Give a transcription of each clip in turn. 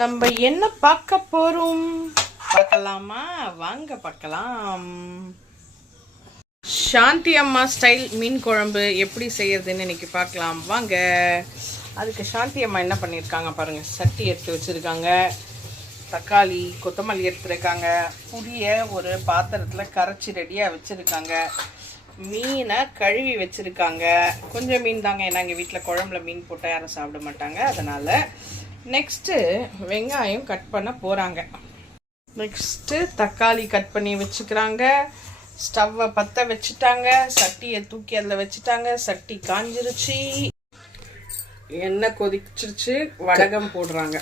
நம்ம என்ன பார்க்க போறோம் பார்க்கலாமா? வாங்க பார்க்கலாம். சாந்தி அம்மா ஸ்டைல் மீன் குழம்பு எப்படி செய்யறதுன்னு இன்னைக்கு பார்க்கலாம் வாங்க. அதுக்கு சாந்தி அம்மா என்ன பண்ணியிருக்காங்க பாருங்க. சட்டி எடுத்து வச்சிருக்காங்க, தக்காளி கொத்தமல்லி எடுத்துருக்காங்க, புளியை ஒரு பாத்திரத்தில் கரைச்சி ரெடியாக வச்சுருக்காங்க, மீனை கழுவி வச்சுருக்காங்க. கொஞ்சம் மீன் தாங்க, ஏன்னா எங்கள் வீட்டில் குழம்புல மீன் போட்டால் யாரும் சாப்பிட மாட்டாங்க, அதனால். நெக்ஸ்ட்டு வெங்காயம் கட் பண்ண போகிறாங்க. நெக்ஸ்ட்டு தக்காளி கட் பண்ணி வச்சுக்கிறாங்க. ஸ்டவ்வை பற்ற வச்சுட்டாங்க, சட்டியை தூக்கி அதில் வச்சுட்டாங்க. சட்டி காஞ்சிருச்சு, எண்ணெய் கொதிச்சிருச்சு, வடகம் போடுறாங்க.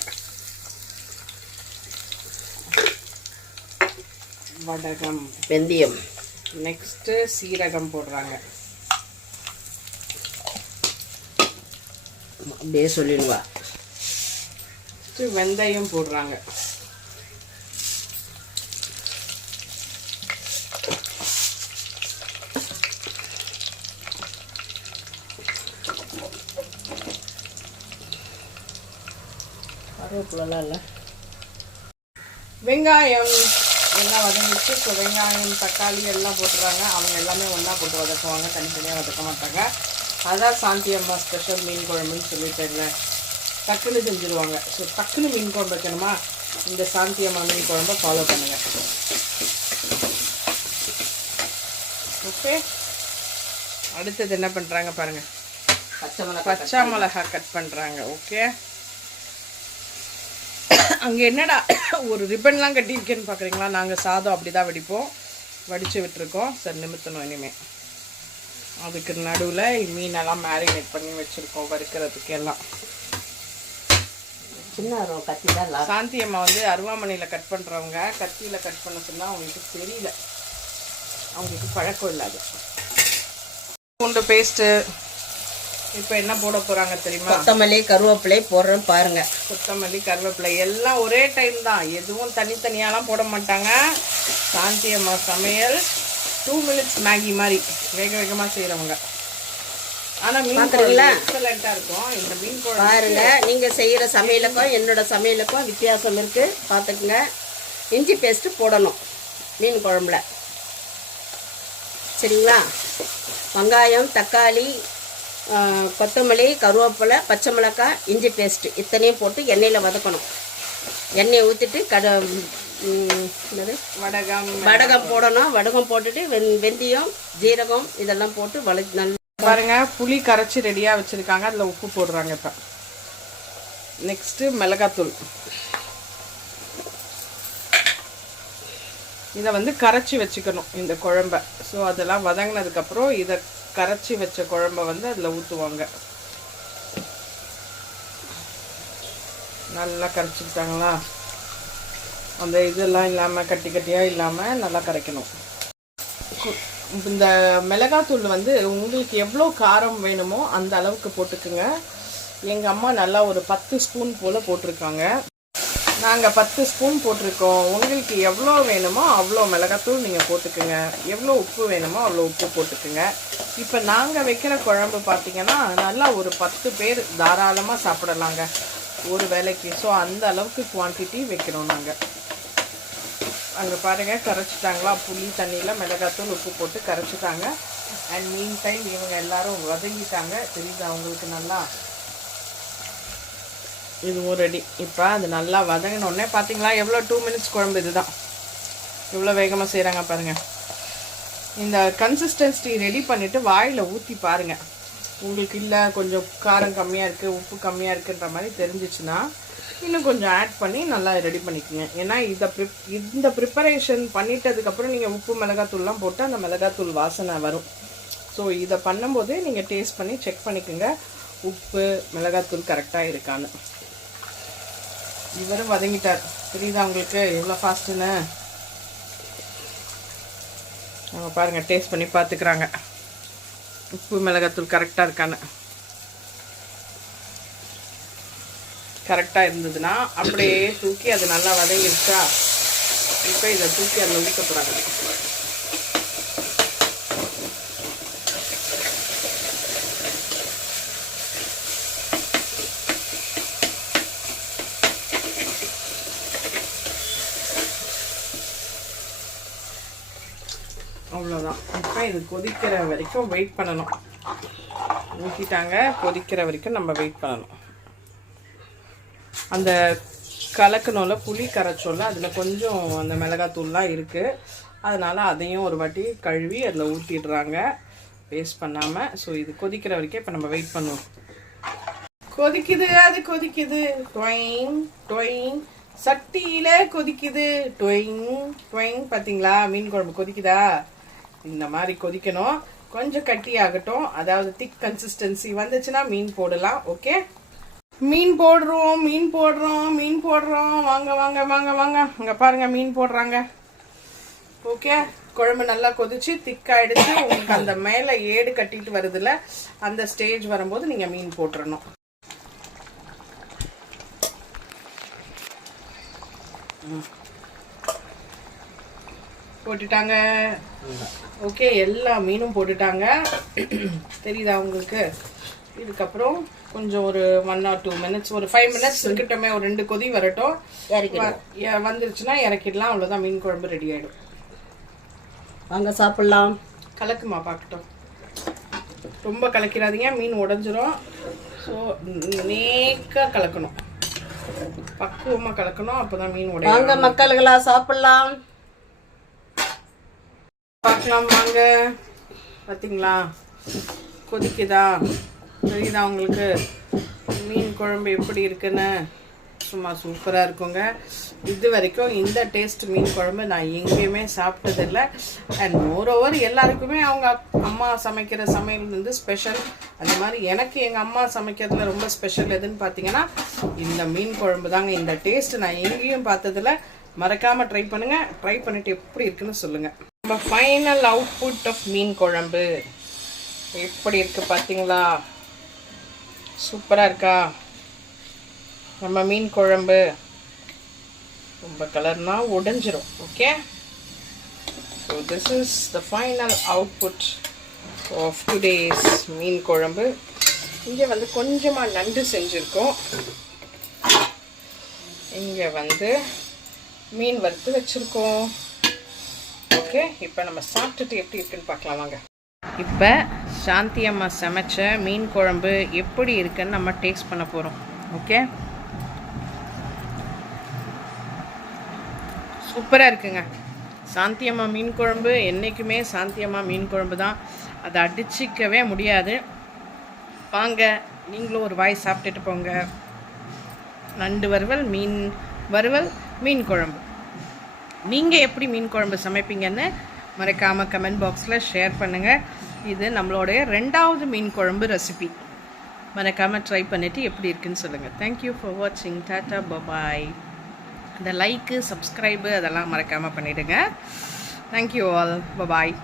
வடகம், வெந்தயம், நெக்ஸ்ட்டு சீரகம் போடுறாங்க. அப்படியே சொல்லிடுவா. வெந்தயம் போடுறாங்க. கருவேப்பிலாம் இல்லை. வெங்காயம் எல்லாம் வதங்கிச்சு. ஸோ வெங்காயம் தக்காளி எல்லாம் போட்டுறாங்க. அவங்க எல்லாமே ஒன்றா போட்டு வதக்குவாங்க, தனித்தனியாக வதக்க மாட்டாங்க. அதான் சாந்தி அம்மா ஸ்பெஷல் மீன் குழம்புன்னு சொல்லிட்டு டக்குன்னு செஞ்சுருவாங்க. ஸோ டக்குன்னு மீன் குழம்பு வைக்கணுமா, இந்த சாந்தி அம்மா மீன் குழம்பை ஃபாலோ பண்ணுங்க. ஓகே, அடுத்தது என்ன பண்ணுறாங்க பாருங்கள். பச்சை மிளகா கட் பண்ணுறாங்க. ஓகே, அங்கே என்னடா ஒரு ரிப்பன்லாம் கட்டியிருக்கேன்னு பார்க்குறீங்களா? நாங்கள் சாதம் அப்படி தான் வடிப்போம், வடித்து விட்டுருக்கோம். சரி, நிமித்தணும் இனிமேல். அதுக்கு நடுவில் மீனெல்லாம் மேரினேட் பண்ணி வச்சுருக்கோம் வறுக்கிறதுக்கு எல்லாம். சின்ன கத்தி தான். சாந்தி அம்மா வந்து அருவாமனையில் கட் பண்ணுறவங்க, கத்தியில் கட் பண்ண சொன்னால் அவங்களுக்கு தெரியல, அவங்களுக்கு பழக்கம் இல்லாது. பூண்டு பேஸ்ட்டு இப்போ என்ன போட போகிறாங்க தெரியுமா? கொத்தமல்லி கருவேப்பிலை போடுறேன் பாருங்க. கொத்தமல்லி கருவேப்பிலை எல்லாம் ஒரே டைம் தான், எதுவும் தனித்தனியாலாம் போட மாட்டாங்க. சாந்தி அம்மா சமையல் 2 minutes மேகி மாதிரி வேக வேகமாக செய்கிறவங்க. ஆனால் மீன் குழம்பு எக்ஸலண்ட்டாக இருக்கும். இந்த மீன் குழம்பு பாருங்க, நீங்கள் செய்கிற சமையலுக்கும் என்னோட சமையலுக்கும் வித்தியாசம் இருக்குது, பார்த்துக்குங்க. இஞ்சி பேஸ்ட்டு போடணும் மீன் குழம்புல, சரிங்களா? வெங்காயம் தக்காளி கொத்தமல்லி கருவேப்பிலை பச்சை மிளகாய் இஞ்சி பேஸ்ட்டு இத்தனையும் போட்டு எண்ணெயில் வதக்கணும். எண்ணெயை ஊற்றிட்டு வடகம் போடணும். வடகம் போட்டுட்டு வெந்தயம் ஜீரகம் இதெல்லாம் போட்டு நல்லா பாருங்க. புளி கரைச்சி ரெடியாக வச்சுருக்காங்க, அதில் உப்பு போடுறாங்க. இப்போ நெக்ஸ்ட்டு மிளகாத்தூள். இதை வந்து கரைச்சி வச்சுக்கணும் இந்த குழம்ப. ஸோ அதெல்லாம் வதங்கினதுக்கப்புறம் இதை கரைச்சி வச்ச குழம்ப வந்து அதில் ஊற்றுவாங்க. நல்லா கரைச்சிக்கிட்டாங்களா? அந்த இதெல்லாம் இல்லாமல் கட்டி கட்டியாக இல்லாமல் நல்லா கரைக்கணும். இந்த மிளகாத்தூள் வந்து உங்களுக்கு எவ்வளோ காரம் வேணுமோ அந்த அளவுக்கு போட்டுக்குங்க. எங்கள் அம்மா நல்லா ஒரு 10 ஸ்பூன் போல் போட்டிருக்காங்க. நாங்கள் 10 ஸ்பூன் போட்டிருக்கோம். உங்களுக்கு எவ்வளோ வேணுமோ அவ்வளோ மிளகாத்தூள் நீங்கள் போட்டுக்குங்க. எவ்வளோ உப்பு வேணுமோ அவ்வளோ உப்பு போட்டுக்குங்க. இப்போ நாங்கள் வைக்கிற குழம்பு பார்த்திங்கன்னா நல்லா ஒரு 10 பேர் தாராளமாக சாப்பிடலாங்க ஒரு வேளைக்கு. ஸோ அந்த அளவுக்கு குவான்டிட்டி வைக்கிறோம் நாங்கள். அங்கே பாருங்கள், கரைச்சிட்டாங்களா? புளி தண்ணியில் மிளகாத்தூள் உப்பு போட்டு கரைச்சிட்டாங்க. அண்ட் மீன் டைம் இவங்க எல்லோரும் வதங்கிட்டாங்க, தெரியுது அவங்களுக்கு நல்லா. இதுவும் ரெடி. இப்போ அது நல்லா வதங்கினோடனே பார்த்தீங்களா எவ்வளோ 2 minutes குழம்பு. இதுதான் எவ்வளோ வேகமாக செய்கிறாங்க பாருங்கள். இந்த கன்சிஸ்டன்சி ரெடி பண்ணிவிட்டு வாயில் ஊற்றி பாருங்கள். உங்களுக்கு இல்லை கொஞ்சம் காரம் கம்மியாக இருக்குது, உப்பு கம்மியாக இருக்குன்ற மாதிரி தெரிஞ்சிச்சுன்னா இன்னும் கொஞ்சம் ஆட் பண்ணி நல்லா ரெடி பண்ணிக்கோங்க. ஏன்னா இந்த ப்ரிப்பரேஷன் பண்ணிட்டதுக்கப்புறம் நீங்கள் உப்பு மிளகாத்தூள்லாம் போட்டு அந்த மிளகாத்தூள் வாசனை வரும். ஸோ இதை பண்ணும்போது நீங்கள் டேஸ்ட் பண்ணி செக் பண்ணிக்கோங்க உப்பு மிளகாத்தூள் கரெக்டாக இருக்கான்னு. இவரும் வதங்கிட்டார், தெரியுதா உங்களுக்கு எவ்வளோ ஃபாஸ்ட்டுன்னு? அவங்க பாருங்கள், டேஸ்ட் பண்ணி பார்த்துக்குறாங்க உப்பு மிளகாத்தூள் கரெக்டாக இருக்கான்னு. கரெக்டாக இருந்ததுன்னா அப்படியே தூக்கி அது நல்லா வதங்கிருச்சா, இப்போ இதை தூக்கி அதில் ஊற்ற போகிறாங்க. அவ்வளோதான். இப்போ இது கொதிக்கிற வரைக்கும் வெயிட் பண்ணணும். ஊற்றிட்டாங்க, கொதிக்கிற வரைக்கும் நம்ம வெயிட் பண்ணணும். அந்த கலக்கணும்ல, புளி கரைச்சோல்ல, அதில் கொஞ்சம் அந்த மிளகாத்தூள்லாம் இருக்குது. அதனால் அதையும் ஒரு வாட்டி கழுவி அதில் ஊற்றிடுறாங்க, வேஸ்ட் பண்ணாமல். ஸோ இது கொதிக்கிற வரைக்கும் இப்போ நம்ம வெயிட் பண்ணுவோம். கொதிக்குது, அது கொதிக்குது, டொயிங் டொயிங், சட்டியில் கொதிக்குது, டொயிங் டொயிங். பார்த்தீங்களா மீன் குழம்பு கொதிக்குதா? இந்த மாதிரி கொதிக்கணும். கொஞ்சம் கட்டி ஆகட்டும், அதாவது திக் கன்சிஸ்டன்சி வந்துச்சுன்னா மீன் போடலாம். ஓகே, மீன் போடுறோம், மீன் போடுறோம், மீன் போடுறோம். வாங்க வாங்க வாங்க வாங்க, இங்கே பாருங்க மீன் போடுறாங்க. ஓகே, குழம்பு நல்லா கொதிச்சு திக்காயிடுச்சு. உங்களுக்கு அந்த மேலே ஏடு கட்டிட்டு வருதுல்ல, அந்த ஸ்டேஜ் வரும்போது நீங்கள் மீன் போட்டுறணும். போட்டுட்டாங்க. ஓகே, எல்லா மீனும் போட்டுட்டாங்க. தெரியுதா உங்களுக்கு? இதுக்கப்புறம் கொஞ்சம் ஒரு 1 or 2 minutes, ஒரு 5 minutes இருக்கட்டுமே, ஒரு 2 கொதி வரட்டும். வந்துருச்சுன்னா இறக்கிடலாம். அவ்வளோதான், மீன் குழம்பு ரெடி ஆகிடும். வாங்க சாப்பிட்லாம். கலக்குமா பார்க்கட்டும். ரொம்ப கலக்கிறாதீங்க, மீன் உடஞ்சிரும். ஸோ நேக்காக கலக்கணும், பக்குவமாக கலக்கணும், அப்போ தான் மீன் உடைய. வாங்க மக்களுங்களா சாப்பிட்லாம். பார்க்கலாம் வாங்க. பார்த்தீங்களா கொதிக்குதா? தெரியுதா உங்களுக்கு மீன் குழம்பு எப்படி இருக்குன்னு? சும்மா சூப்பராக இருக்குங்க. இது வரைக்கும் இந்த டேஸ்ட் மீன் குழம்பு நான் எங்கேயுமே சாப்பிட்டதில்லை. அண்ட் மோரோவர் எல்லாருக்குமே அவங்க அம்மா சமைக்கிற சமையல் வந்து ஸ்பெஷல். அந்த மாதிரி எனக்கு எங்கள் அம்மா சமைக்கிறதுல ரொம்ப ஸ்பெஷல் எதுன்னு பார்த்தீங்கன்னா இந்த மீன் குழம்பு தாங்க. இந்த டேஸ்ட் நான் எங்கேயும் பார்த்ததில்ல. மறக்காமல் ட்ரை பண்ணுங்கள். ட்ரை பண்ணிவிட்டு எப்படி இருக்குன்னு சொல்லுங்கள். நம்ம ஃபைனல் அவுட்புட் ஆஃப் மீன் குழம்பு எப்படி இருக்குது பார்த்தீங்களா? சூப்பராக இருக்கா நம்ம மீன் குழம்பு? ரொம்ப கலர்னா உடைஞ்சிரும். Okay, so this is the final output of today's meen kuzhambu. இங்கே வந்து கொஞ்சமாக நண்டு செஞ்சுருக்கோம். இங்கே வந்து மீன் வறுத்து வச்சுருக்கோம். ஓகே, இப்போ நம்ம சாப்பிட்டுட்டு எப்படி இருக்குன்னு பார்க்கலாம் வாங்க. இப்போ சாந்தி அம்மா சமைச்ச மீன் குழம்பு எப்படி இருக்குன்னு நம்ம டேஸ்ட் பண்ண போகிறோம். ஓகே, சூப்பராக இருக்குங்க. சாந்தி அம்மா மீன் குழம்பு என்றைக்குமே சாந்தி அம்மா மீன் குழம்பு தான், அதை அடிச்சிக்கவே முடியாது. வாங்க நீங்களும் ஒரு வாய் சாப்பிட்டுட்டு போங்க. நண்டு வறுவல், மீன் வறுவல், மீன் குழம்பு. நீங்கள் எப்படி மீன் குழம்பு சமைப்பீங்கன்னு மறக்காமல் கமெண்ட் பாக்ஸில் ஷேர் பண்ணுங்கள். இது நம்மளுடைய 2வது மீன் குழம்பு ரெசிபி. மறக்காமல் ட்ரை பண்ணிவிட்டு எப்படி இருக்குன்னு சொல்லுங்கள். தேங்க்யூ ஃபார் வாட்சிங். Tata bye bye. இந்த லைக்கு, சப்ஸ்கிரைபு அதெல்லாம் மறக்காமல் பண்ணிவிடுங்க. Thank you all. பபாய்.